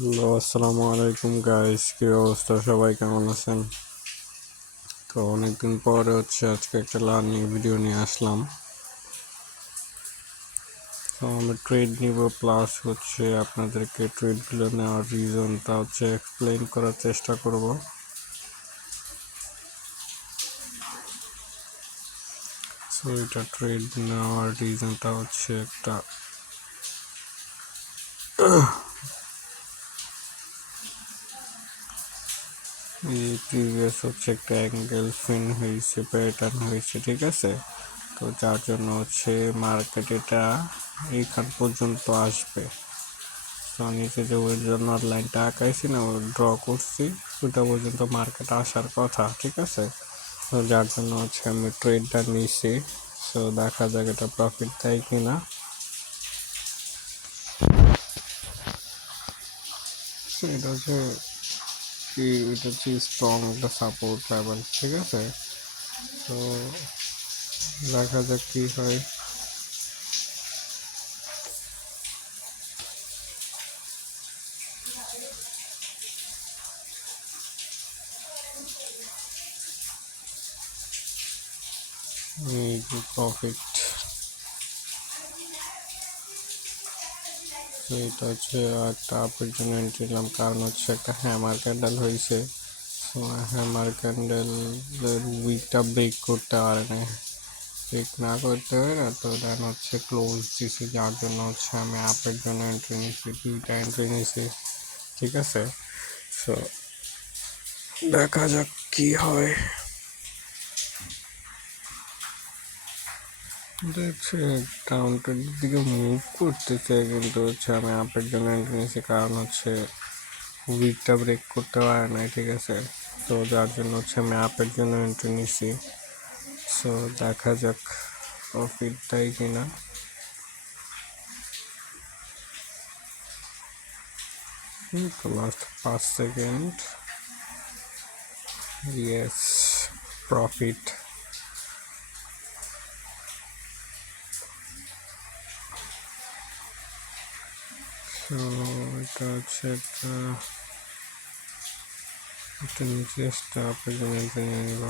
হ্যালো, আসসালামু আলাইকুম গাইস, কি অবস্থা? সবাই কেমন আছেন? তো অনেকদিন পরে আজকে একটা লার্নিং ভিডিও নিয়ে আসলাম। তো আমরা ট্রেড নিব, প্লাস আপনাদেরকে ট্রেডগুলো নেওয়ার রিজনটা এক্সপ্লেইন করার চেষ্টা করব। সো এটা ট্রেড নেওয়ার রিজনটা একটা এই প্রিভিয়াস একটা অ্যাঙ্গেল ফিন হয়েছে, প্যাটার্ন হয়েছে, ঠিক আছে। তো যার জন্য মার্কেট এটা এইখান পর্যন্ত আসবে। তো নিচে যে ওই জন্য লাইনটা আঁকাইছি না, ড্র করছি, ওটা পর্যন্ত মার্কেট আসার কথা, ঠিক আছে। তো যার জন্য আমি ট্রেডটা নিয়েছি। সো দেখা যাক এটা প্রফিট দেয় কিনা। এটা স্ট্রং একটা সাপোর্ট লেভেল, ঠিক আছে। তো দেখা যাক কি হয়। এই যে প্রফিট, তো এটা একটা আপের জন্য এন্ট্রি নিলাম, কারণ একটা হ্যামার ক্যান্ডেল হয়েছে। হ্যামার ক্যান্ডেল উইকটা ব্রেক করতে পারে না, ব্রেক না করতে হয় না, তো দেন ক্লোজ দিছি, যার জন্য আমি আপের জন্য এন্ট্রি নিয়েছি, দুইটা এন্ট্রি নিয়েছি, ঠিক আছে। সো দেখা যাক কি হয়। কাউন্টার দিকে মুভ করতেছে, কিন্তু আমি আপের জন্য এন্ট্রি নিয়েছি, কারণ উইকটা ব্রেক করতে পারে না, ঠিক আছে। তো যার জন্য আমি আপের জন্য এন্ট্রি নিয়েছি। সো দেখা যাক প্রফিট দেয় কিনা। তো লাস্ট 5 সেকেন্ড, ইয়েস, প্রফিট। সো এটা একটা নিচে আপের জন্য এন্ট্রি নিয়ে নিব।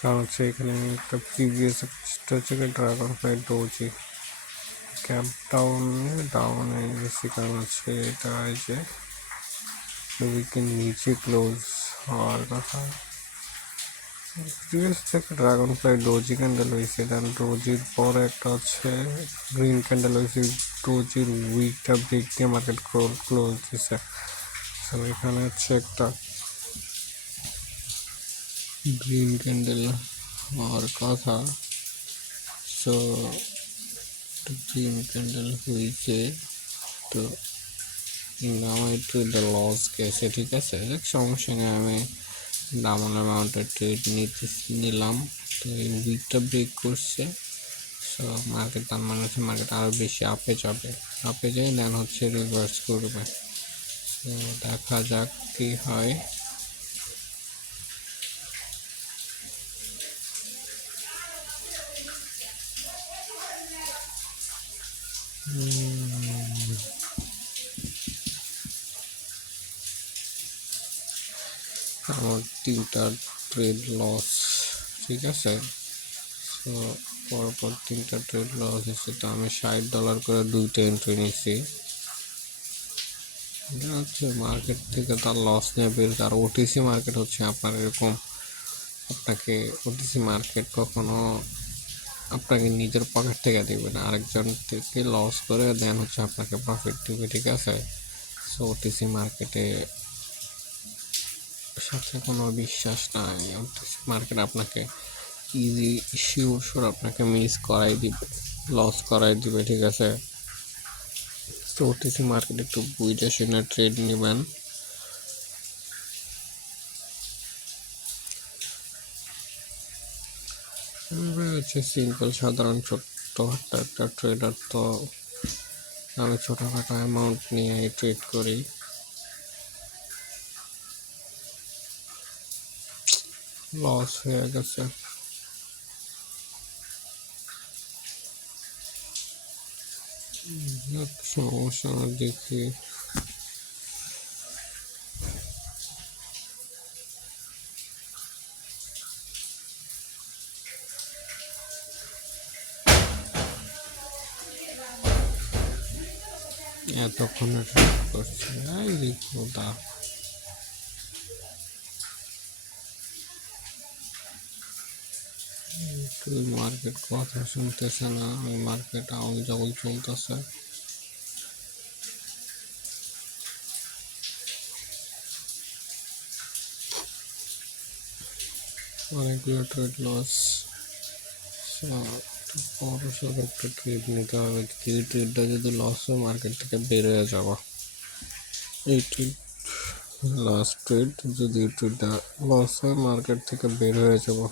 কারণ এখানে একটা previous dragon fly doji cap ডাউনে গেছি, কারণ এটা যে উইকের নিচে ক্লোজ হওয়ার কথা। Previous dragon fly doji candle হয়েছে, দেন ডোজির পরে একটা গ্রিন ক্যান্ডেল হয়েছে, ডোজির উইকটা ব্রেক দিয়ে মার্কেট ক্লোজ দিছে। তো এখানে একটা গ্রিন ক্যান্ডেল হওয়ার কথা। সো গ্রিন ক্যান্ডেল হয়েছে, তো আমার ট্রেডটা লস গেছে, ঠিক আছে। সমস্যা নেই, আমি ডাবল অ্যামাউন্টের ট্রেড নিলাম। তো এই উইকটা ব্রেক করছে। সো মার্কেট, তার মানে মার্কেট আরও বেশি আপে যাবে, দেন রিভার্স করবে। তো দেখা যাক কি হয়। আমার 3টা ট্রেড লস, ঠিক আছে। সো পরপর 3টা ট্রেড লস হয়েছে। তো আমি $60 করে 2টা এন্ট্রি নিয়েছি। মার্কেট থেকে তার লস নেবে। আর ওটিসি মার্কেট আপনার এরকম, আপনাকে ওটিসি মার্কেট কখনো আপনাকে নিজের পকেট থেকে দেবে না, আরেকজন থেকে লস করে দেন আপনাকে প্রফিট দেবে, ঠিক আছে। সো ওটিসি মার্কেটে সাথে কোনো বিশ্বাস নাই। ওটিসি মার্কেট আপনাকে ইজি শিওর আপনাকে মিস করাই দিবে, লস করাই দিবে, ঠিক আছে। তো ওটিসি মার্কেট একটু বুঝে শুনে ট্রেড নেবেন। সিম্পল সাধারণ ছোট্টখাটো একটা ট্রেডার, তো আমি ছোটখাটো অ্যামাউন্ট নিয়ে ট্রেড করি। লস হয়ে গেছে। সমস্যা দেখি। এতক্ষণে করছে এই খোদা, তুই মার্কেট কথা শুনতেছে না, ওই মার্কেট আমি যখন চলতেছে। অনেকগুলো ট্রেড লস, বড়সড় একটা ট্রেড নিতে হবে। এই ট্রেডটা যদি লস হয় মার্কেট থেকে বের হয়ে যাবো। এই ট্রেড লাস্ট ট্রেড, যদি ট্রেডটা লস হয় মার্কেট থেকে বের হয়ে যাবো।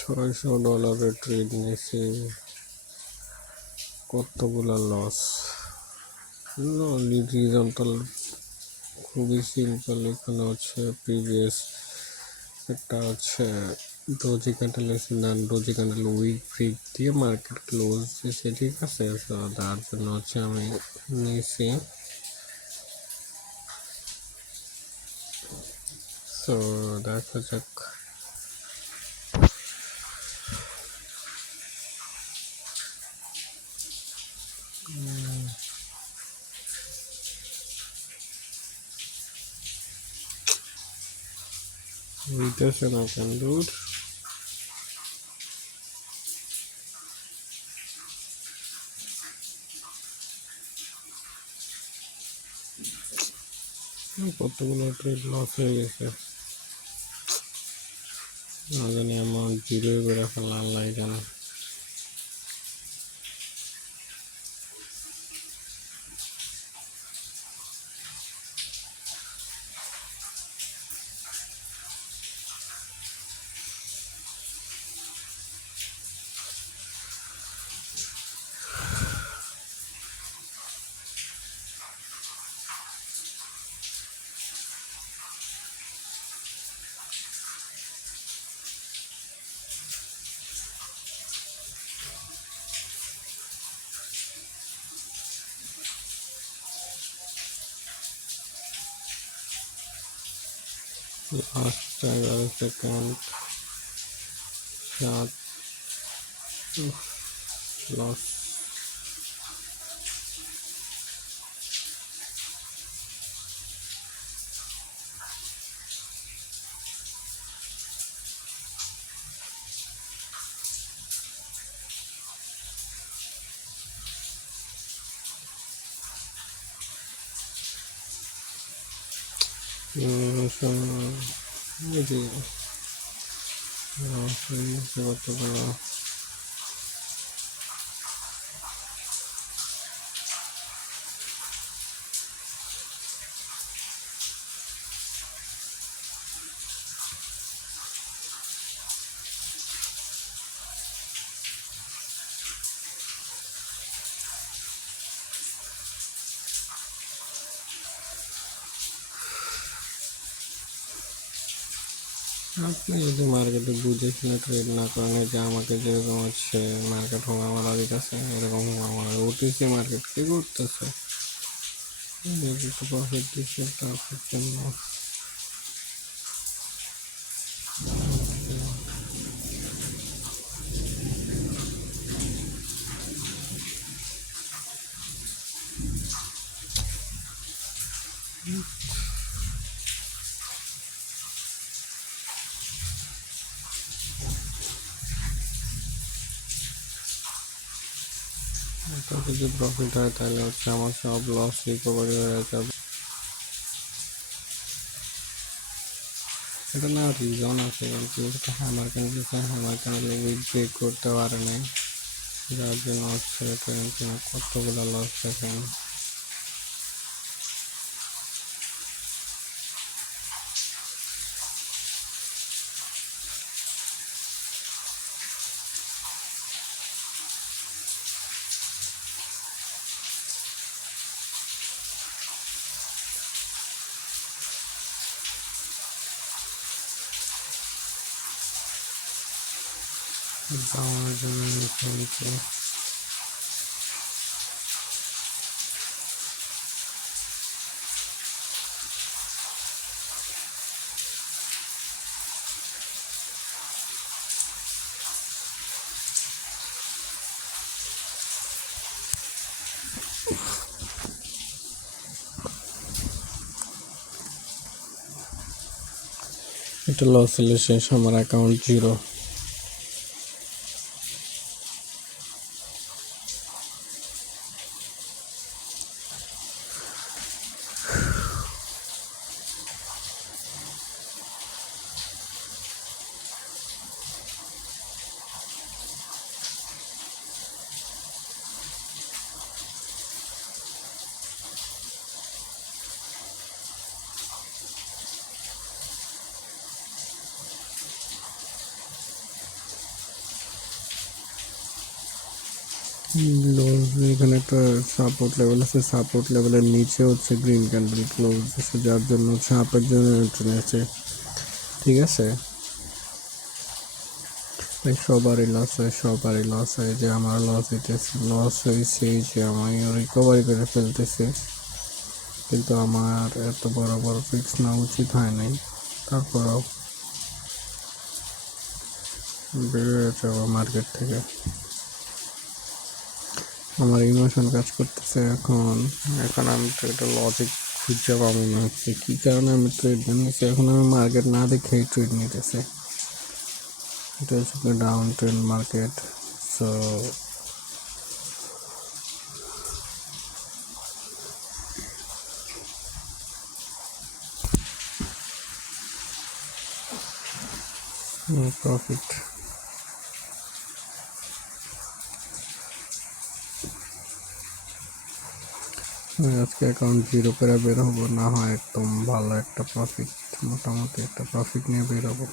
$600 ট্রেড নিয়েছি, কতগুলো লস। রিজনটা খুবই সিম্পল। এখানে হচ্ছে প্রিভিয়াস একটা হচ্ছে ডোজি ক্যান্ডেল এসে না, ডোজি ক্যান্ডেল উইক ব্রেক দিয়ে মার্কেট ক্লোজ দিয়েছে, ঠিক আছে। তো তার জন্য হচ্ছে আমি নিয়েছি। তো দেখা যাক। হইতেছে না কেন দুধ। কতগুলো ট্রেড লস হয়ে গেছে, না জানি অ্যামাউন্ট জিরোই করে ফেলা, আল্লাহ জানে। Last 11 second, 7 loss. কতগুলো আপনি যদি মার্কেটে বুঝে শুনে ট্রেড না করেন, যে আমাকে যেরকম হচ্ছে মার্কেট হোমামারা দিতেছে, এরকম আমার ওটিসি মার্কেট কি করতেছে, প্রফিট দিচ্ছে তার জন্য। এটা যদি প্রফিট হয় তাহলে হচ্ছে আমার সব লস রিকভারি হয়ে যাবে। এটা না রিজন আছে, কিন্তু এটা hammer candle, hammer candle wick break করতে পারে নাই, যার জন্য হচ্ছে এটা কতগুলো লস দেখেন। যাওয়ার জন্য কিন্তু এটা লস হলে শেষ, আমার অ্যাকাউন্ট 0। এখানে একটা সাপোর্ট লেভেল আছে, সাপোর্ট লেভেলের নিচে হচ্ছে গ্রিন ক্যান্ডেল ক্লোজ আছে, যার জন্য হচ্ছে আপের জন্য এন্ট্রি আছে। ঠিক আছে, সবারই লস হয় যে আমার লস হইতেছে, লস হয়েছে যে আমি রিকভারি করে ফেলতেছে, কিন্তু আমার এত বড় বড় ফিক্স না উচিত হয় নাই। তারপরেও বেরিয়ে যাবো মার্কেট থেকে। আমার ইমোশন কাজ করতেছে এখন। আমি তো এটা লজিক খুঁজে পাবো না হচ্ছে কী কারণে আমি ট্রেড নিতেছি। এখন আমি মার্কেট না দেখেই ট্রেড নিতেছে। এটা হচ্ছে down trend market. So profit আজকে অ্যাকাউন্ট 0 করে বের হবো, না হয় একদম ভালো একটা প্রফিট, মোটামুটি একটা প্রফিট নিয়ে বের হবো।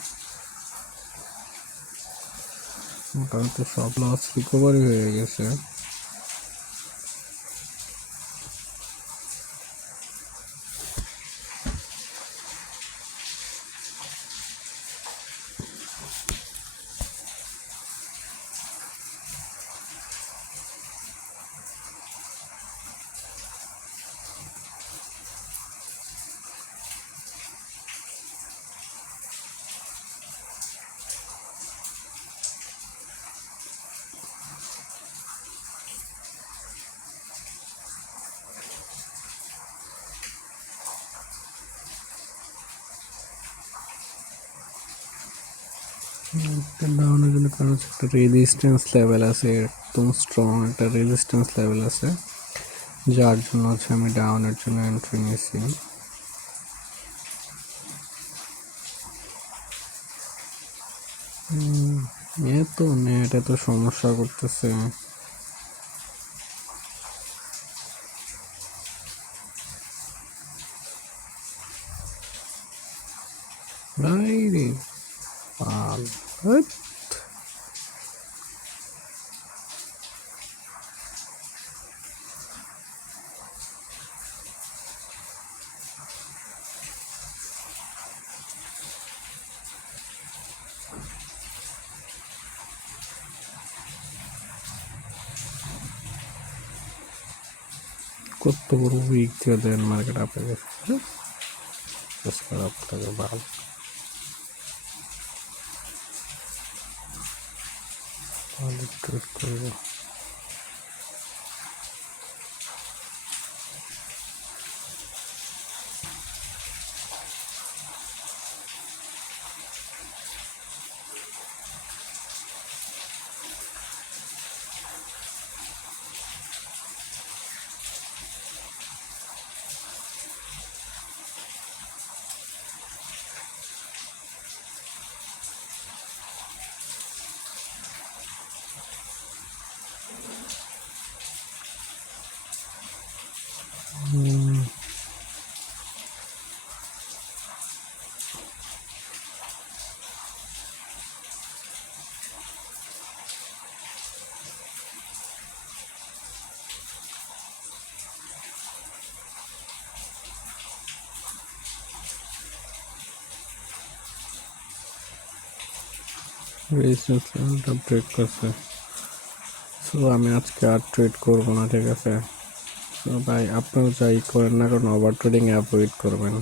মোটামুটি সব লস রিকভারি হয়ে গেছে। ডাউনের জন্য কারণ হচ্ছে একটা রেজিস্ট্যান্স লেভেল আছে, একদম স্ট্রং একটা রেজিস্ট্যান্স লেভেল আছে, যার জন্য হচ্ছে আমি ডাউনের জন্য এন্ট্রি নিয়েছি। তো নেট এত সমস্যা করতেছে। বাইরে পাল কত বড় উইক দিয়ে দেন মার্কেট আপে গেছে, খারাপ থাকে ভালো। ভালো ট্রেড করবো। রেজিস্ট্যান্স লেভেলটা ব্রেক করছে। সো আমি আজকে আর ট্রেড করবো না, ঠিক আছে? তো ভাই আপনারা যাই করেন না কারণ ওভার ট্রেডিং অ্যাভয়েড করবেন।